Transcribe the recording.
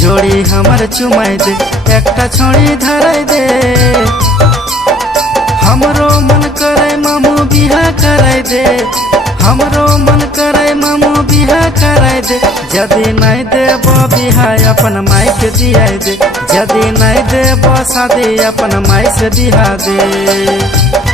जोड़ी हमर चुमाई दे, एकटा छोड़ी धराई दे। हमरो मन करे मामू बिहा कराई दे, हमरो मन करे मामू बिहा कराई दे। जदि नहीं देबो बिहा अपन माई के दियाई दे, जदि नहीं देबो शादी अपन माई से बिहा दे।